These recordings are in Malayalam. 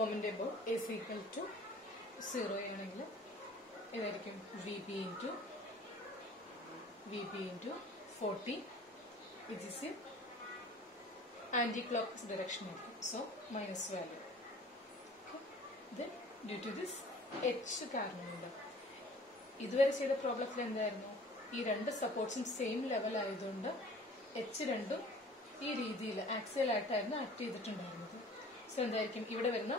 Moment about is equal to 0 ആണെങ്കിൽ ഇതായിരിക്കും VB into 40 which is in anti-clockwise direction. So minus value. Okay. Then due to this H കാരണമുണ്ട്. ഇതുവരെ ചെയ്ത പ്രോബ്ലത്തിൽ എന്തായിരുന്നു, ഈ രണ്ട് സപ്പോർട്ട്സും സെയിം ലെവൽ ആയതുകൊണ്ട് H രണ്ടും ഈ രീതിയിൽ ആക്സിയൽ ആയിട്ടായിരുന്നു ആക്ട് ചെയ്തിട്ടുണ്ടായിരുന്നത്. സോ എന്തായിരിക്കും ഇവിടെ വരുന്ന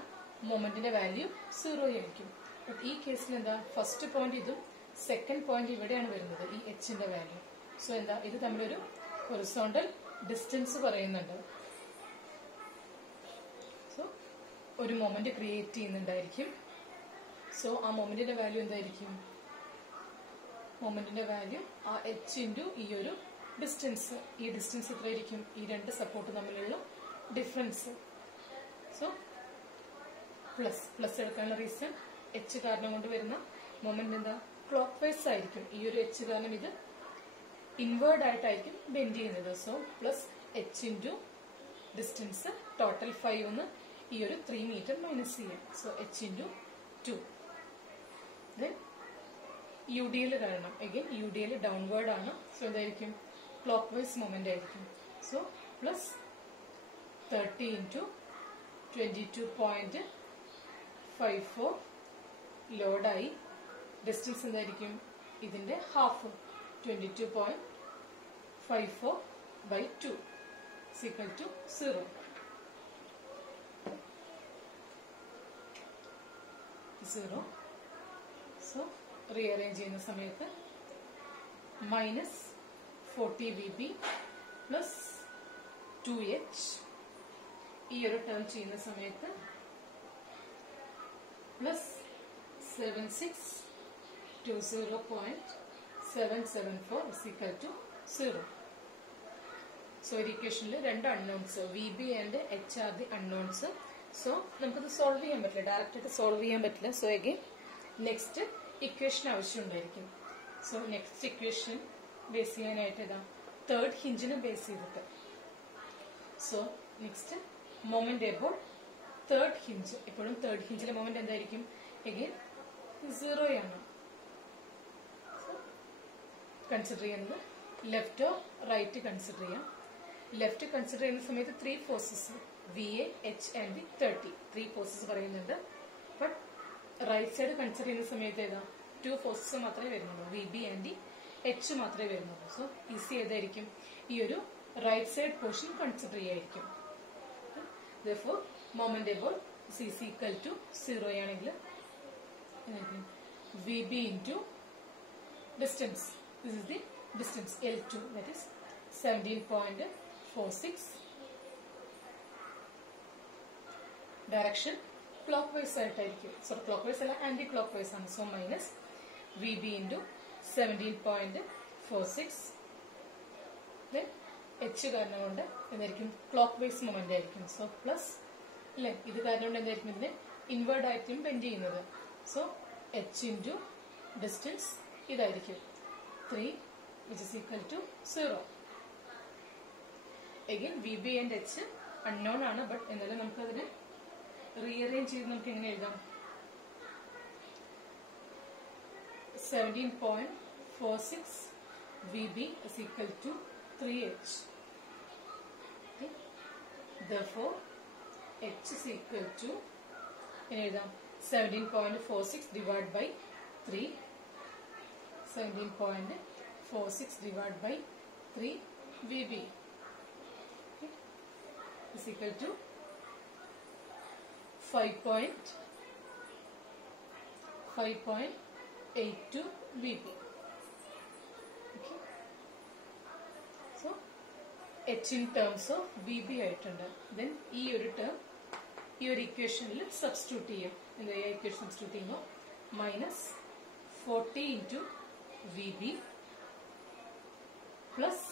മൊമെന്റിന്റെ വാല്യൂ 0 ആയിരിക്കും. ബട്ട് ഈ കേസിൽ എന്താ, ഫസ്റ്റ് പോയിന്റ് ഇതും സെക്കൻഡ് പോയിന്റ് ഇവിടെയാണ് വരുന്നത്, ഈ എച്ചിന്റെ വാല്യൂ. സോ എന്താ, ഇത് തമ്മിലൊരു ഹൊറിസോണ്ടൽ ഡിസ്റ്റൻസ് പറയുന്നുണ്ട്. സോ ഒരു മൊമെന്റ് ക്രിയേറ്റ് ചെയ്യുന്നുണ്ടായിരിക്കും. സോ ആ മൊമെന്റിന്റെ വാല്യൂ എന്തായിരിക്കും, മൊമെന്റിന്റെ വാല്യൂ ആ എച്ച് ഇൻറ്റു ഈ ഒരു ഡിസ്റ്റൻസ്, ഈ ഡിസ്റ്റൻസ് എത്രയായിരിക്കും, ഈ രണ്ട് സപ്പോർട്ട് തമ്മിലുള്ള ഡിഫറൻസ്. സോ പ്ലസ് എടുക്കാനുള്ള റീസൺ എച്ച് കാരണം കൊണ്ട് വരുന്ന മൊമെന്റ് എന്താ, ക്ലോക്ക് വൈസ് ആയിരിക്കും. ഈ ഒരു എച്ച് കാരണം ഇത് ഇൻവേർഡ് ആയിട്ടായിരിക്കും ബെൻഡ് ചെയ്യുന്നത്. So plus H into distance total 5 ഒന്ന് ഈ ഒരു 3 മീറ്റർ മൈനസ് ചെയ്യാം. So H into 2. Then U D L കാരണം again U D L downward ആണ്. സോ എന്തായിരിക്കും, ക്ലോക്ക് വൈസ് മൊമെന്റ് ആയിരിക്കും. സോ പ്ലസ് 30 ഇൻറ്റു 22.54 ലോഡായി. ഡിസ്റ്റൻസ് എന്തായിരിക്കും, ഇതിന്റെ half 22.54/2 equal to 0. So rearrange ചെയ്യുന്ന സമയത്ത് മൈനസ് 40 VB പ്ലസ് 2H, ഈ ഒരു ടേം ചെയ്യുന്ന സമയത്ത് പ്ലസ് 7620.774 ഈക്വൽ ടു 0. സോ ഒരു ഇക്വേഷനിൽ രണ്ട് unknowns VB and H are the unknowns. So നമുക്കത് സോൾവ് ചെയ്യാൻ പറ്റില്ല, ഡയറക്റ്റ് ആയിട്ട് സോൾവ് ചെയ്യാൻ പറ്റില്ല. സോ അഗൈൻ നെക്സ്റ്റ് ഇക്വേഷൻ ആവശ്യമുണ്ടായിരിക്കും. സോ നെക്സ്റ്റ് ഇക്വേഷൻ ബേസ് ചെയ്യാനായിട്ട് ഇതാ തേർഡ് ഹിഞ്ചിനെ ബേസ് ചെയ്തിട്ട്. So next moment about third hinge. എപ്പോഴും തേർഡ് ഹിഞ്ചിലെ മൊമെന്റ് എന്തായിരിക്കും, അഗൈൻ 0 ആണ്. കൺസിഡർ ചെയ്യുന്നത് ലെഫ്റ്റോ റൈറ്റ് കൺസിഡർ ചെയ്യാം. ലെഫ്റ്റ് കൺസിഡർ ചെയ്യുന്ന സമയത്ത് 3 forces VA, H and 30 3 forces പറയുന്നുണ്ട്. ബട്ട് റൈറ്റ് സൈഡ് കൺസിഡർ ചെയ്യുന്ന സമയത്ത് ഏതാ 2 ഫോഴ്സസ് മാത്രമേ വരുന്നുള്ളൂ, VB ആൻഡ് H മാത്രമേ വരുന്നുള്ളൂ. സോ ഈസി ഏതായിരിക്കും, ഈ ഒരു റൈറ്റ് സൈഡ് പോർഷൻ കൺസിഡർ ചെയ്യായിരിക്കും. Therefore moment about is equal to 0 ആണെങ്കിൽ VB into distance, this is the distance L2, that is 17.46. direction clockwise ആയിട്ടായിരിക്കും. സോ ക്ലോക്ക്വൈസ് അല്ല, ആന്റി ക്ലോക്ക്വൈസ് ആണ്. So minus VB into 17.46. then H കാരണം കൊണ്ട് എന്തായിരിക്കും, ക്ലോക്ക് വൈസ് മൊമെന്റ് ആയിരിക്കും. സോ പ്ലസ് അല്ലെ, ഇത് കാരണം കൊണ്ട് എന്തായിരിക്കും, ഇതിനെ ഇൻവേർഡ് ആയിരിക്കും ബെൻഡ് ചെയ്യുന്നത്. സോ H ഇൻറ്റു ഡിസ്റ്റൻസ് ഇതായിരിക്കും 3 which is equal to 0. Again VB and H unknown ആണ്. ബട്ട് എന്നാലും നമുക്കതിനെ റീഅറേഞ്ച് ചെയ്ത് നമുക്ക് എങ്ങനെ എഴുതാം, 17.46 VB is equal to 3H. Therefore H is equal to 17.46 divided by 3. 17.46 divided by 3 VB is equal to 5.82 VB. Okay. So H in terms of VB ആയിട്ടുണ്ട്. Then ഈ ഒരു ടേം ഈ ഒരു ഇക്വേഷനിൽ സബ്സ്റ്റിറ്റ്യൂട്ട് ചെയ്യാം. എന്താ ഈ ഇക്വേഷൻ സബ്സ്റ്റിറ്റ്യൂട്ട് ചെയ്യുമ്പോൾ minus 40 into VB plus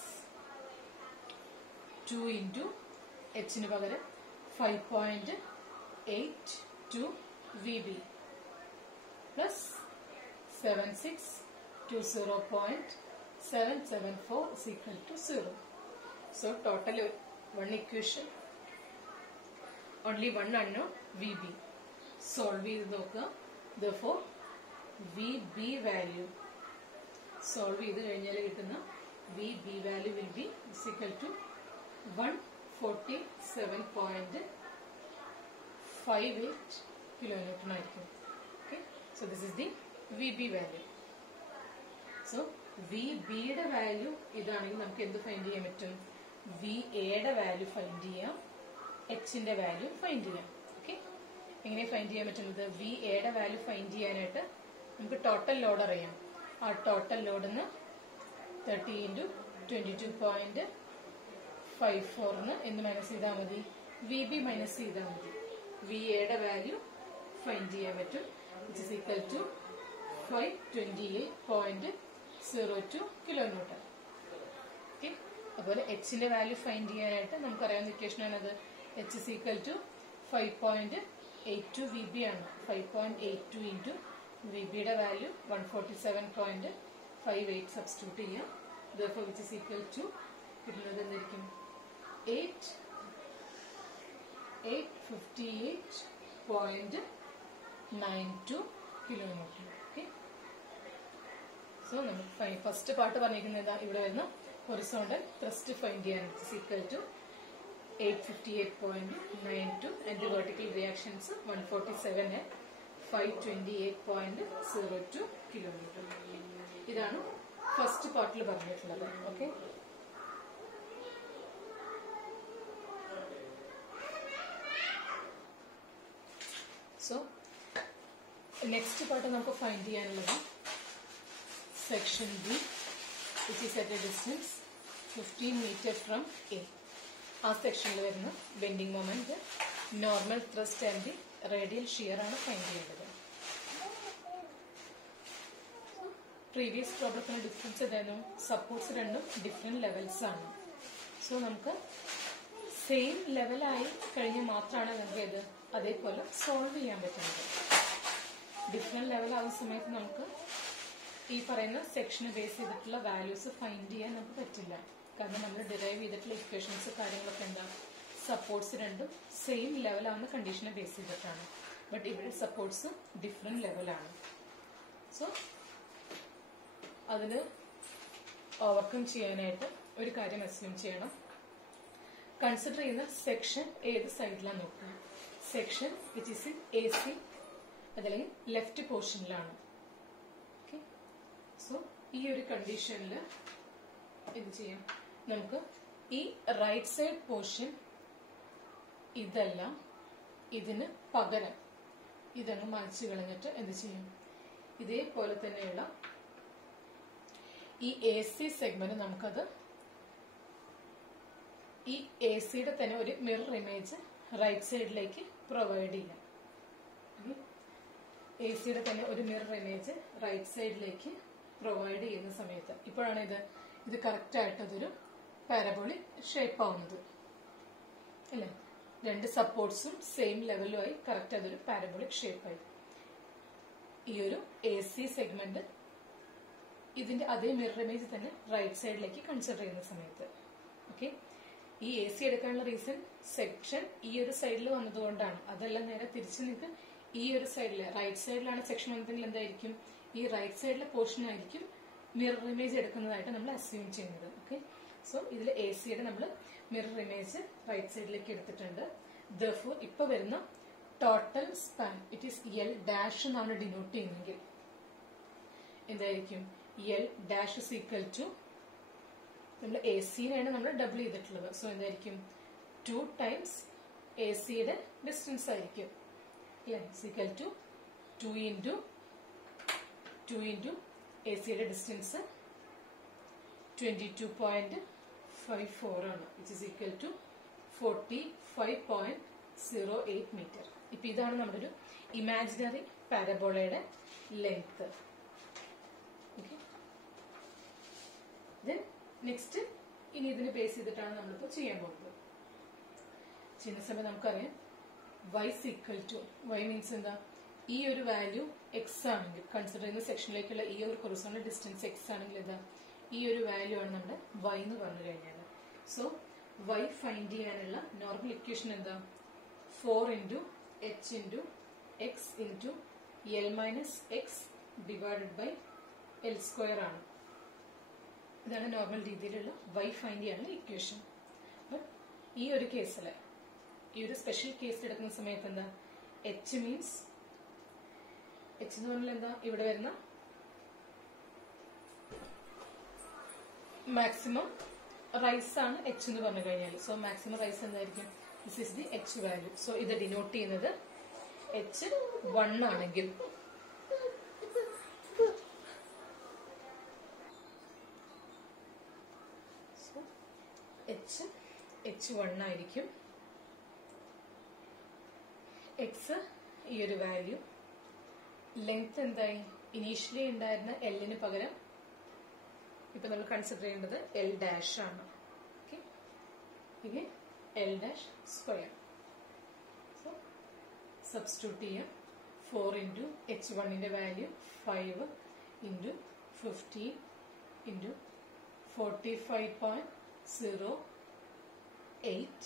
2 into Hന് പകരം 5.82 VB plus 7620.774 is equal to 0. So total one equation, only one unknown VB. Solve ചെയ്ത് നോക്കുക. therefore VB value സോൾവ് ചെയ്ത് കഴിഞ്ഞാൽ കിട്ടുന്ന VB value will be is equal to 147.58 kilonewton ആയിരിക്കും. Okay, so this is the VB value. so VB യുടെ വാല്യൂ ഇതാണെങ്കിൽ നമുക്ക് എന്ത് ഫൈൻഡ് ചെയ്യാൻ പറ്റും? VA യുടെ വാല്യൂ ഫൈൻഡ് ചെയ്യാം, H ന്റെ വാല്യൂ ഫൈൻഡ് ചെയ്യാം. ഓക്കെ, എങ്ങനെ ഫൈൻഡ് ചെയ്യാൻ പറ്റുന്നത്? VA യുടെ വാല്യൂ ഫൈൻഡ് ചെയ്യാനായിട്ട് നമുക്ക് ടോട്ടൽ ലോഡ് അറിയാം. ആ ടോട്ടൽ ലോഡിന്ന് 30 into 22.54 എന്ന് മൈനസ് ചെയ്താൽ മതി, VB മൈനസ് ചെയ്താൽ മതി. VA യുടെ വാല്യൂ ഫൈൻഡ് ചെയ്യാൻ പറ്റും, which is equal to 528.02 kilonewton. Okay, അതുപോലെ H ന്റെ വാല്യൂ ഫൈൻഡ് ചെയ്യാനായിട്ട് നമുക്കറിയാവുന്ന ഇക്വേഷൻ ആണത്. H is equal to 5.82 VB ആണ്. 5.82 into VB യുടെ വാല്യൂ 147.58 സബ്സ്റ്റിറ്റ്യൂട്ട് ചെയ്യാം. therefore which is equal to കിട്ടുന്നത് എന്തായിരിക്കും? 858.92 kilonewton. ഓക്കെ, സോ നമുക്ക് ഫസ്റ്റ് പാർട്ട് പറഞ്ഞിരിക്കുന്നത് ഇവിടെ വരുന്ന ഹൊറിസോണ്ടൽ ത്രസ്റ്റ് ഫൈൻഡ് ചെയ്യാൻ is equal to 858.92 and the vertical reactions 147 and 528.02 kilonewton. ഇതാണ് ഫസ്റ്റ് പാർട്ടിൽ പറഞ്ഞിട്ടുള്ളത്. ഓക്കെ, സോ നെക്സ്റ്റ് പാർട്ട് നമുക്ക് ഫൈൻഡ് ചെയ്യാനുള്ളത് section B, which is at a distance 15 meter from A. ആ സെക്ഷനിൽ വരുന്ന bending moment, normal thrust and radial shear ആണ് ഫൈൻഡ് ചെയ്യേണ്ടത്. പ്രീവിയസ് പ്രോബ്ലത്തിന് ഡിഫറൻസ് ഇതായിരുന്നു, സപ്പോർട്ട്സ് രണ്ടും ഡിഫറെന്റ് ലെവൽസ് ആണ്. സോ നമുക്ക് സെയിം ലെവലായി കഴിഞ്ഞാൽ മാത്രമാണ് നമുക്ക് ഇത് അതേപോലെ സോൾവ് ചെയ്യാൻ പറ്റുന്നത്. ഡിഫറെന്റ് ലെവൽ ആവുന്ന സമയത്ത് നമുക്ക് ഈ പറയുന്ന സെക്ഷന് ബേസ് ചെയ്തിട്ടുള്ള വാല്യൂസ് ഫൈൻഡ് ചെയ്യാൻ നമുക്ക് പറ്റില്ല. കാരണം നമ്മൾ ഡിറൈവ് ചെയ്തിട്ടുള്ള ഇക്വേഷൻസ് കാര്യങ്ങളൊക്കെ ഉണ്ടാവും. സപ്പോർട്ട്സ് രണ്ടും സെയിം ലെവലാവുന്ന കണ്ടീഷനെ ബേസ് ചെയ്തിട്ടാണ്. ബട്ട് ഇവിടെ സപ്പോർട്ട്സ് ഡിഫറെന്റ് ലെവലാണ്. സോ അതിന് ഓവർകം ചെയ്യാനായിട്ട് ഒരു കാര്യം അസ്യൂം ചെയ്യണം. കൺസിഡർ ചെയ്യുന്ന സെക്ഷൻ ഏത് സൈഡിലാണ് നോക്കുക? Section which is in AC അതല്ലെങ്കിൽ ലെഫ്റ്റ് പോർഷനിലാണ്. ഓക്കെ, സോ ഈ ഒരു കണ്ടീഷനിൽ എന്ത് ചെയ്യാം? നമുക്ക് ഈ റൈറ്റ് സൈഡ് പോർഷൻ ഇതല്ല, ഇതിന് പകരം ഇതങ്ങ് മായ്ച്ചു കളഞ്ഞിട്ട് എന്ത് ചെയ്യും? ഇതേപോലെ തന്നെയുള്ള ഈ AC സെഗ്മെന്റ് നമുക്കത് ഈ ACയുടെ തന്നെ ഒരു മിറർ ഇമേജ് റൈറ്റ് സൈഡിലേക്ക് പ്രൊവൈഡ് ചെയ്യാം. ACയുടെ തന്നെ ഒരു മിറർ ഇമേജ് റൈറ്റ് സൈഡിലേക്ക് പ്രൊവൈഡ് ചെയ്യുന്ന സമയത്ത് ഇപ്പോഴാണ് ഇത് കറക്റ്റ് ആയിട്ട് അതൊരു പാരബോളിക് ഷേപ്പ് ആവുന്നത് അല്ലേ? രണ്ട് സപ്പോർട്ട്സും സെയിം ലെവലുമായി കറക്റ്റ് അതൊരു പാരബോളിക് ഷേപ്പായി. ഈ ഒരു AC സെഗ്മെന്റ് ഇതിന്റെ അതേ മിറർ ഇമേജ് തന്നെ റൈറ്റ് സൈഡിലേക്ക് കൺസിഡർ ചെയ്യുന്ന സമയത്ത് ഓക്കെ, ഈ AC എടുക്കാനുള്ള റീസൺ സെക്ഷൻ ഈ ഒരു സൈഡിൽ വന്നതുകൊണ്ടാണ്. അതെല്ലാം നേരെ തിരിച്ചു നിങ്ങൾക്ക് ഈ ഒരു സൈഡില് റൈറ്റ് സൈഡിലാണ് സെക്ഷൻ വന്നതെങ്കിൽ എന്തായിരിക്കും? ഈ റൈറ്റ് സൈഡിലെ പോർഷൻ ആയിരിക്കും മിറർ ഇമേജ് എടുക്കുന്നതായിട്ട് നമ്മൾ അസ്യൂം ചെയ്യുന്നത്. ഓക്കെ, സോ ഇതിൽ ACയുടെ നമ്മൾ മിറർ ഇമേജ് റൈറ്റ് സൈഡിലേക്ക് എടുത്തിട്ടുണ്ട്. therefore ഇപ്പൊ വരുന്ന total span it is L dash എന്നാണ് ഡിനോട്ട് ചെയ്യുന്നതെങ്കിൽ എന്തായിരിക്കും? L dash is equal to നമ്മൾ ACനെയാണ് നമ്മൾ ഡബിൾ ചെയ്തിട്ടുള്ളത്. സോ എന്തായിരിക്കും? 2 times ACയുടെ ഡിസ്റ്റൻസ് ആയിരിക്കും. ഈക്വൽ ടു 2 into ACയുടെ ഡിസ്റ്റൻസ് 22.54 ആണ്, which is equal to 45.08 metre. ഇപ്പൊ ഇതാണ് നമ്മുടെ ഒരു ഇമാജിനറി പാരബോളയുടെ ലെങ്ത്. ഓക്കെ, ദെൻ നെക്സ്റ്റ് ഇനി ഇതിന് ബേസ് ചെയ്തിട്ടാണ് നമ്മളിപ്പോ ചെയ്യാൻ പോകുന്നത്. ചെയ്യുന്ന സമയം നമുക്കറിയാം y equal to y means എന്താ? ഈ ഒരു വാല്യൂ x ആണെങ്കിൽ കൺസിഡർ ചെയ്യുന്ന സെക്ഷനിലേക്കുള്ള ഈ ഒരു ഹൊറിസോണ്ടൽ ഡിസ്റ്റൻസ് x ആണെങ്കിൽ എന്താ? ഈ ഒരു വാല്യൂ ആണ് നമ്മുടെ y എന്ന് പറഞ്ഞു കഴിഞ്ഞാൽ. സോ y ഫൈൻഡ് ചെയ്യാനുള്ള നോർമൽ ഇക്വേഷൻ എന്താ? 4 into h into x into l minus x divided by l square ആണ്. ഇതാണ് നോർമൽ രീതിയിലുള്ള വൈ ഫൈൻഡ് ചെയ്യാനുള്ള ഇക്വേഷൻ. അപ്പം ഈ ഒരു കേസിൽ, ഈ ഒരു സ്പെഷ്യൽ കേസിൽ എടുക്കുന്ന സമയത്ത് എന്താ, എച്ച് മീൻസ്, എച്ച് എന്ന് പറഞ്ഞാൽ എന്താ, ഇവിടെ വരുന്ന മാക്സിമം റൈസ് ആണ് എച്ച് എന്ന് പറഞ്ഞു കഴിഞ്ഞാൽ. സോ മാക്സിമം റൈസ് എന്തായിരിക്കും, this is the H value. So ഇത് ഡിനോട്ട് ചെയ്യുന്നത് എച്ച് 1 ആണെങ്കിൽ എച്ച് 1 ആയിരിക്കും. എക്സ് ഈ ഒരു വാല്യൂ, ലെങ്ത് എന്തായി, ഇനീഷ്യലി ഉണ്ടായിരുന്ന എല്ലിന് പകരം ഇപ്പൊ നമ്മൾ കൺസിഡർ ചെയ്യേണ്ടത് എൽ ഡാഷ് ആണ്. Okay, L dash square. So substitute ചെയ്യാം. 4 ഇൻറ്റു എച്ച് 1ന്റെ വാല്യൂ 5 ഇൻറ്റു 15 ഇൻറ്റു 45.08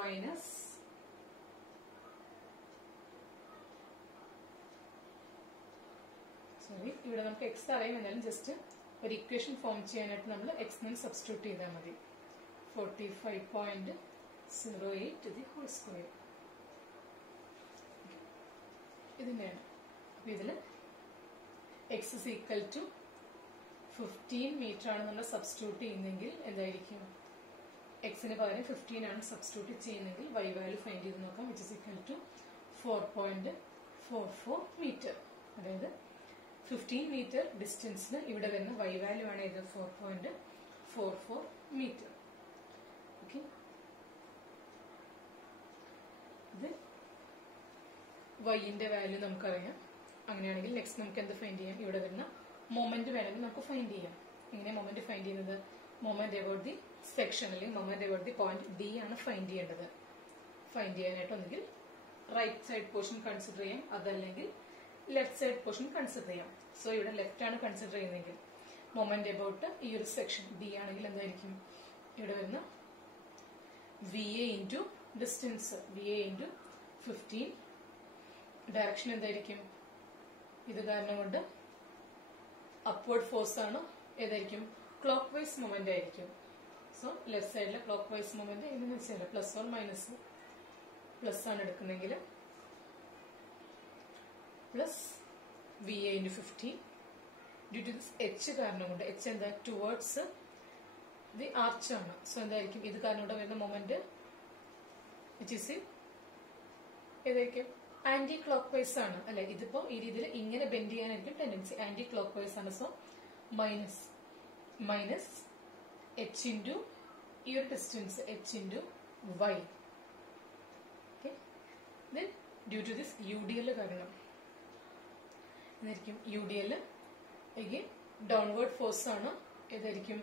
മൈനസ് ഇവിടെ നമുക്ക് എക്സ് അറിയാം, എന്നാലും ജസ്റ്റ് ഒരു ഇക്വേഷൻ ഫോം ചെയ്യാനായിട്ട് നമ്മൾ എക്സ് സബ്സ്റ്റിറ്റ്യൂട്ട് ചെയ്താൽ മതി. 45.08 ദി ഹോൾ സ്ക്വയർ. ഇതിന്റെയാണ്. അപ്പൊ ഇതില് x is equal to 15 metre ആണ് നമ്മൾ സബ്സ്റ്റിറ്റ്യൂട്ട് ചെയ്യുന്നെങ്കിൽ എന്തായിരിക്കും, എക്സിന് പകരം 15 ആണ് സബ്സ്റ്റിറ്റ്യൂട്ട് ചെയ്യുന്നെങ്കിൽ വൈ വാല്യൂ ഫൈൻഡ് ചെയ്ത് നോക്കാം. Which is equal to 4.44 metre. അതായത് 15 മീറ്റർ ഡിസ്റ്റൻസിന് ഇവിടെ വരുന്ന വൈ വാല്യൂ ആണ് ഇത് 4.44 മീറ്റർ. ഓക്കെ, ഇത് വൈന്റെ വാല്യൂ നമുക്കറിയാം. അങ്ങനെയാണെങ്കിൽ നെക്സ്റ്റ് നമുക്ക് എന്ത് ഫൈൻഡ് ചെയ്യാം, ഇവിടെ വരുന്ന മൊമെന്റ് വേണമെങ്കിൽ നമുക്ക് ഫൈൻഡ് ചെയ്യാം. എങ്ങനെ മൊമെന്റ് ഫൈൻഡ് ചെയ്യുന്നത്, മൊമെന്റ് അബൌട്ട് ദി സെക്ഷൻ അല്ലെങ്കിൽ moment about the point D ആണ് ഫൈൻഡ് ചെയ്യേണ്ടത്. ഫൈൻഡ് ചെയ്യാനായിട്ട് ഒന്നുകിൽ റൈറ്റ് സൈഡ് പോർഷൻ കൺസിഡർ ചെയ്യാം, അതല്ലെങ്കിൽ ലെഫ്റ്റ് സൈഡ് പോർഷൻ കൺസിഡർ ചെയ്യാം. സോ ഇവിടെ ലെഫ്റ്റ് ആണ് കൺസിഡർ ചെയ്യുന്നതെങ്കിൽ മൊമെന്റ് അബൌട്ട് ഈ ഒരു സെക്ഷൻ ഡി ആണെങ്കിൽ എന്തായിരിക്കും, ഇവിടെ വരുന്ന V A into distance, V A into 15. Direction എന്തായിരിക്കും, ഇത് കാരണം കൊണ്ട് അപ്വേർഡ് ഫോഴ്സ് ആണ്, ഏതായിരിക്കും, ക്ലോക്ക് വൈസ് മൊമെന്റ് ആയിരിക്കും. സോ ലെഫ്റ്റ് സൈഡിലെ ക്ലോക്ക് വൈസ് മൊമെന്റ് എങ്ങനെയാണെന്ന് വെച്ചാൽ പ്ലസ് ഓർ മൈനസ്, പ്ലസ് ആണ് എടുക്കുന്നെങ്കിൽ plus V A into 15. Due to this H കാരണം കൊണ്ട്, എച്ച് എന്താ, ടുവേർഡ്സ് ദി ആർച്ച് ആണ്. സോ എന്തായിരിക്കും, ഇത് കാരണം കൊണ്ട് വരുന്ന മൊമെന്റ് വിച്ച് ഈസ് ഏതായിരിക്കും, ആന്റി ക്ലോക്ക് വൈസ് ആണ് അല്ലെ. ഇതിപ്പോ ഈ രീതിയിൽ ഇങ്ങനെ ബെൻഡ് ചെയ്യാനായിരിക്കും ടെൻഡൻസി, ആന്റി ക്ലോക്ക് വൈസ് ആണ്. സോ മൈനസ് എച്ച് ഇൻറ്റു ഈ ഒരു distance H into Y. Okay, then due to this U D L കാരണം എന്തായിരിക്കും, U D L again downward force ആണ്, ഏതായിരിക്കും,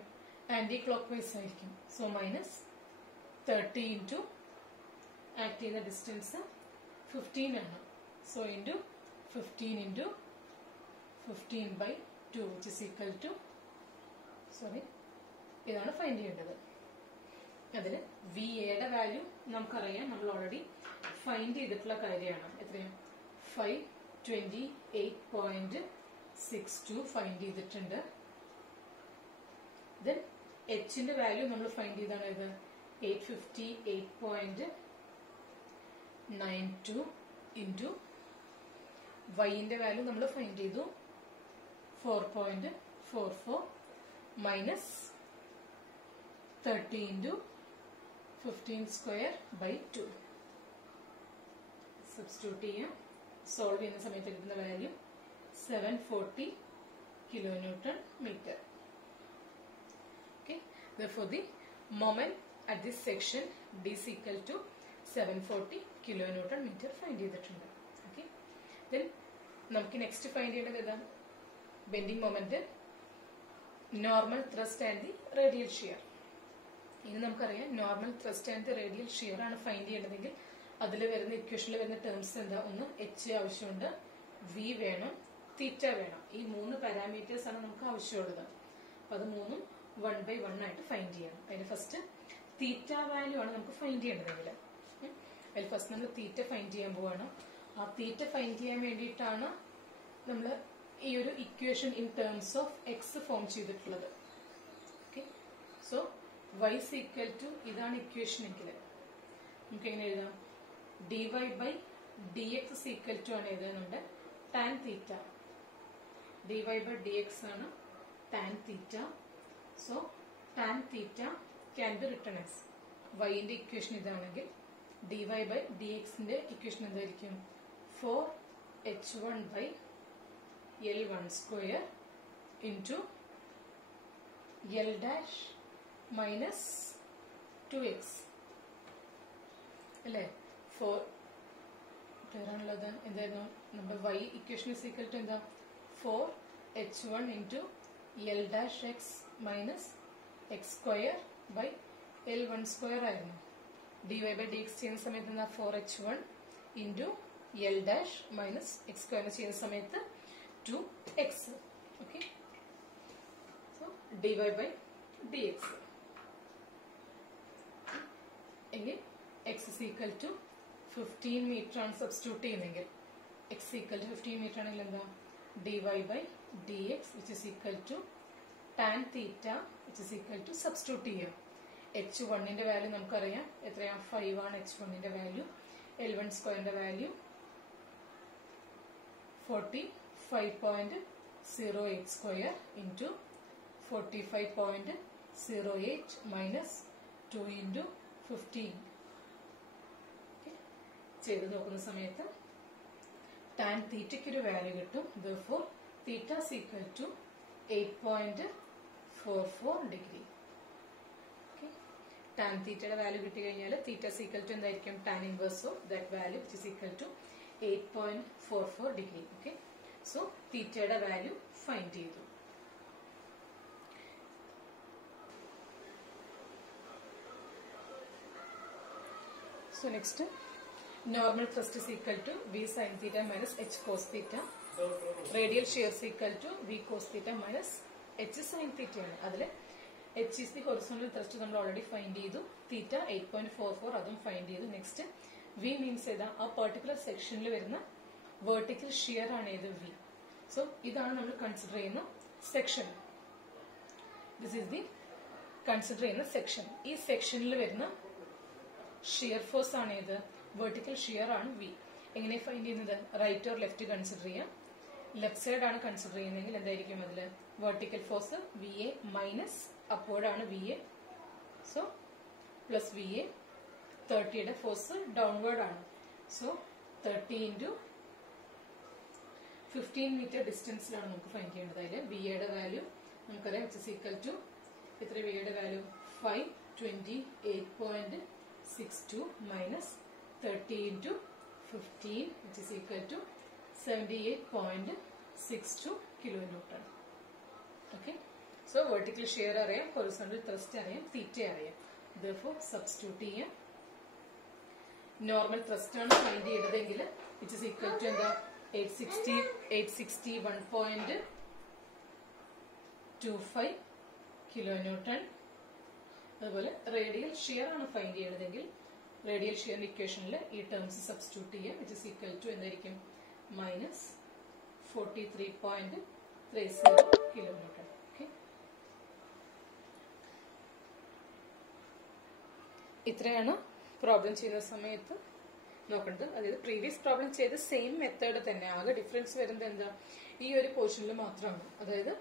ആന്റി ക്ലോക്ക് വൈസ് ആയിരിക്കും. സോ മൈനസ് 30 ഇൻറ്റു ആക്ട് ചെയ്യുന്ന ഡിസ്റ്റൻസ് 15 ആണ്. So into 15 into 15/2 which is equal to, sorry, ഇതാണ് ഫൈൻഡ് ചെയ്യേണ്ടത്. അതിൽ വി എയുടെ വാല്യൂ നമുക്കറിയാം, നമ്മൾ ഓൾറെഡി ഫൈൻഡ് ചെയ്തിട്ടുള്ള കാര്യമാണ്. എത്രയാണ്, 528.62 ഫൈൻഡ് ചെയ്തിട്ടുണ്ട്. ദെൻ എച്ചിന്റെ വാല്യൂ നമ്മൾ ഫൈൻഡ് ചെയ്താണ് ഇത് 858.92 ഇൻറ്റു വൈന്റെ വാല്യൂ നമ്മൾ ഫൈൻഡ് ചെയ്തു 4.44 മൈനസ് 30 ഇൻറ്റു 15² 2. സബ്സ്റ്റിറ്റ്യൂട്ട് ചെയ്യാം. സോൾവ് ചെയ്യുന്ന സമയത്ത് കിട്ടുന്ന value 740 kilonewton meter. Okay, therefore the moment at this section D is equal to 740 kilonewton meter find ചെയ്തിട്ടുണ്ട്. Okay, then നമുക്ക് നെക്സ്റ്റ് ഫൈൻഡ് ചെയ്യേണ്ടത് ഏതാണ്, bending moment, normal thrust and the radial shear. ഇനി നമുക്കറിയാം normal thrust and the radial shear ആണ് ഫൈൻഡ് ചെയ്യേണ്ടതെങ്കിൽ അതിൽ വരുന്ന ഇക്വേഷനിൽ വരുന്ന ടേംസ് എന്താ, ഒന്ന് എച്ച് ആവശ്യമുണ്ട്, വി വേണം, തീറ്റ വേണം. ഈ 3 പാരാമീറ്റേഴ്സ് ആണ് നമുക്ക് ആവശ്യമുള്ളത്. അപ്പൊ അത് 3ഉം 1/1 ആയിട്ട് ഫൈൻഡ് ചെയ്യണം. അതിന് ഫസ്റ്റ് തീറ്റ വാല്യൂ ആണ് നമുക്ക് ഫൈൻഡ് ചെയ്യേണ്ടതെങ്കിൽ, അതിൽ ഫസ്റ്റ് നമ്മൾ തീറ്റ ഫൈൻഡ് ചെയ്യാൻ പോവാണ്. ആ തീറ്റ ഫൈൻഡ് ചെയ്യാൻ വേണ്ടിയിട്ടാണ് നമ്മൾ ഈ ഒരു equation in terms of X form ചെയ്തിട്ടുള്ളത്. Okay, so y is equal to, ഇതാണ് ഇക്വേഷൻ എങ്കിൽ നമുക്ക് എങ്ങനെ എഴുതാം? dy by dx is equal to ആണ് എഴുതാനുണ്ട് tan theta. dy by dx ആണ് tan theta. So tan theta can be written as, y ന്റെ ഇക്വേഷൻ ഇതാണെങ്കിൽ dy by dx ന്റെ ഇക്വേഷൻ എന്തായിരിക്കും? 4h1 by L1 square into L dash minus 2x അല്ലേ? 4 പേരാണുള്ളത്. എന്തായിരുന്നു നമ്മുടെ y equation is equal to എന്താ? 4h1 into L dash x minus x square by L1 square ആയിരുന്നു. dy by dx ചെയ്യുന്ന സമയത്ത് എന്താ? 4h1 into L dash minus x square ചെയ്യുന്ന സമയത്ത് 2x. Okay, so dy by dx എങ്കിൽ x is equal to 15 meter ആണ് സബ്സ്റ്റിറ്റ്യൂട്ട് ചെയ്യുന്നെങ്കിൽ, x equal to 15 meter ആണെങ്കിൽ എന്താ? dy by dx which is equal to tan theta which is equal to substitute ചെയ്യാം. h1 ന്റെ വാല്യൂ നമുക്കറിയാം എത്രയാ? 5 ആണ് h1 ന്റെ വാല്യൂ. L1 സ്ക്വയറിന്റെ value 45.08 square into 45.08 minus 2 into 15. ചെയ്ത് നോക്കുന്ന സമയത്ത് tan തീറ്റയ്ക്ക് ഒരു വാല്യൂ കിട്ടും. therefore theta is equal to 8.44 degree. tan തീറ്റയുടെ വാല്യൂ കിട്ടി കഴിഞ്ഞാൽ തീറ്റ is equal to എന്തായിരിക്കും? tan inverse of that value which is equal to 8.44 degree. Okay, so തീറ്റയുടെ വാല്യൂ ഫൈൻഡ് ചെയ്തു. So next, normal thrust is equal to V sin theta minus H cos theta. Radial shear is equal to V cos theta minus H sin theta ആണ്. അതിൽ H is the horizontal thrust നമ്മൾ ഓൾറെഡി ഫൈൻഡ് ചെയ്തു. തീറ്റ 8.44 അതും ഫൈൻഡ് ചെയ്തു. നെക്സ്റ്റ് V മീൻസ് ഏതാ? ആ പെർട്ടിക്കുലർ സെക്ഷനിൽ വരുന്ന വെർട്ടിക്കൽ ഷിയർ ആണ് ഏത്? V. സോ ഇതാണ് നമ്മൾ കൺസിഡർ ചെയ്യുന്ന section. This is the consider ചെയ്യുന്ന സെക്ഷൻ. ഈ സെക്ഷനിൽ വരുന്ന ഷിയർ ഫോഴ്സ് ആണ് ഏത്? വെർട്ടിക്കൽ ഷിയർ ആണ് V. എങ്ങനെ ഫൈൻഡ് ചെയ്യുന്നത്? റൈറ്റ് ഓർ ലെഫ്റ്റ് കൺസിഡർ ചെയ്യാം. ലെഫ്റ്റ് സൈഡ് ആണ് കൺസിഡർ ചെയ്യുന്നതെങ്കിൽ എന്തായിരിക്കും അതിൽ? Vertical force VA minus upward ആണ് VA. So plus VA. 30യുടെ ഫോഴ്സ് ഡൗൺവേർഡ് ആണ്. സോ 30 into 15 മീറ്റർ ഡിസ്റ്റൻസിലാണ് നമുക്ക് ഫൈൻഡ് ചെയ്യേണ്ടത്. അതിൽ VAയുടെ വാല്യൂ നമുക്കറിയാം which is equal to എത്ര? VAയുടെ value 528.62 minus 30 into 15 which is equal to 78.62 kilonewton. Okay, so vertical shear അറിയാം, horizontal thrust അറിയാം, തീറ്റ അറിയാം. therefore substitute ചെയ്യാം. നോർമൽ ത്രസ്റ്റ് ആണ് ഫൈൻഡ് ചെയ്തതെങ്കിൽ which is equal to എന്താ? 861.25 kilonewton. അതുപോലെ റേഡിയൽ ഷിയർ ആണ് ഫൈൻഡ് ചെയ്യണതെങ്കിൽ റേഡിയൽ ഷിയറിന്റെ ഇക്വേഷനിൽ ഈ ടേംസ് സബ്സ്റ്റിറ്റ്യൂട്ട് ചെയ്യുക which is equal to എന്തായിരിക്കും? Minus 43.30 kilonewton. ഓക്കെ, ഇത്രയാണ് പ്രോബ്ലം ചെയ്യുന്ന സമയത്ത് നോക്കേണ്ടത്. അതായത് പ്രീവിയസ് പ്രോബ്ലം ചെയ്ത സെയിം മെത്തേഡ് തന്നെ, ആകെ ഡിഫറൻസ് വരുന്നത് എന്താ? ഈ ഒരു പോർഷനിൽ മാത്രമാണ്. അതായത്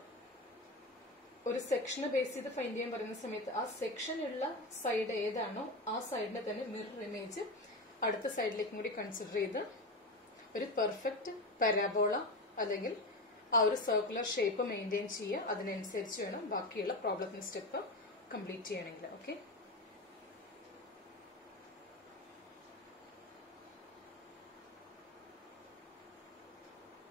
ഒരു സെക്ഷനെ ബേസ് ചെയ്ത് ഫൈൻഡ് ചെയ്യാൻ പറയുന്ന സമയത്ത് ആ സെക്ഷനുള്ള സൈഡ് ഏതാണോ ആ സൈഡിന്റെ തന്നെ മിറർ ഇമേജ് അടുത്ത സൈഡിലേക്കും കൂടി കൺസിഡർ ചെയ്ത് ഒരു പെർഫെക്റ്റ് പരാബോള അല്ലെങ്കിൽ ആ ഒരു സർക്കുലർ ഷേപ്പ് മെയിൻറ്റെയിൻ ചെയ്യുക. അതിനനുസരിച്ച് വേണം ബാക്കിയുള്ള പ്രോബ്ലത്തിന്റെ സ്റ്റെപ്പ് കംപ്ലീറ്റ് ചെയ്യണമെങ്കിൽ. ഓക്കെ.